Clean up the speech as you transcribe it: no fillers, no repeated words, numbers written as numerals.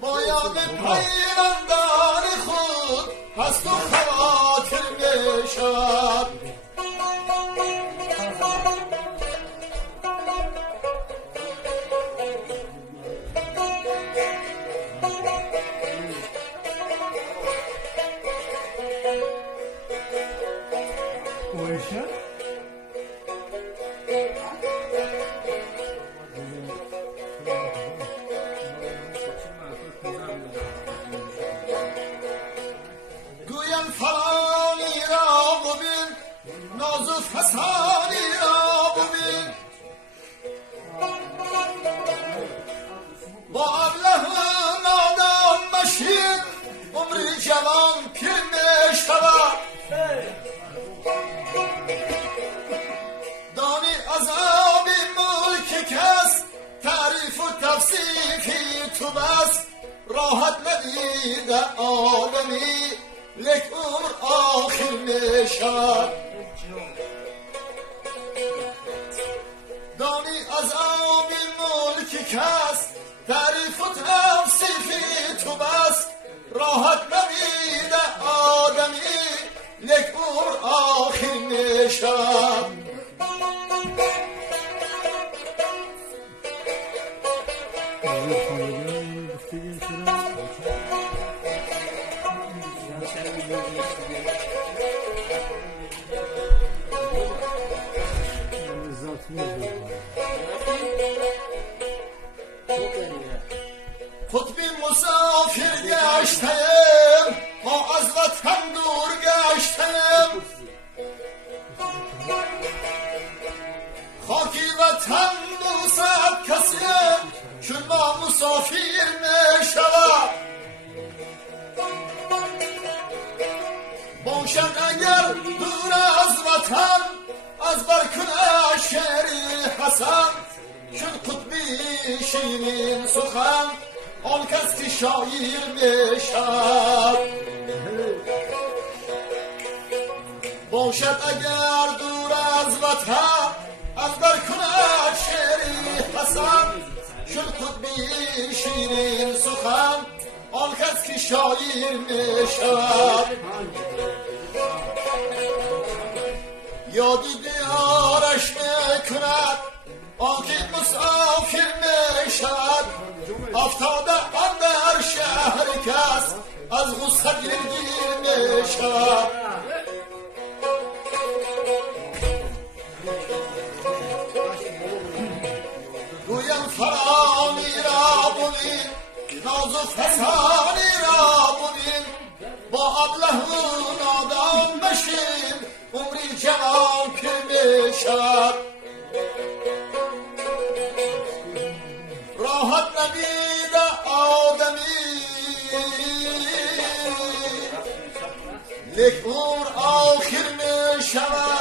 باید پیوندان خود هست و خواطر میشد. گویم فلانی را ببین، ناز و فسانی را ببین، با ابله نادان مشین عمری جوان پیر میشود. دانی عذاب ملک کس تعریف و تفسیفی تو بس، راحت ندیده آدمی لک عمر آخر میشد. دانی عذاب ملک کس تعریف و تفسیفی تو بس، راحت ندیده آدمی لک عمر آخر میشد. خطبی مسافر گشتم، ما از وطن دور گشتم، خاکی وطن دوست کسیم چون ما مسافر میشود. باشد اگر دور از وطن از برکن شعری حسن، چون قطبی شیرین سخن آن کس که شاعر میشد. باشد اگر دور از وطن از برکن شعری حسن، چون قطبی شیرین سخن آن کس که شاعر میشود. یادی دیارش میکند آنکه مسافر میشد، افتاده اندر شهر کس از غصه گرگیر میشد. گویم فلانی را ببین، ناز و فسانی را ببین، با ابله و نادان بشین عمری جوان پیر میشد. راحت ندیده آدمی لک عمر آخر میشود.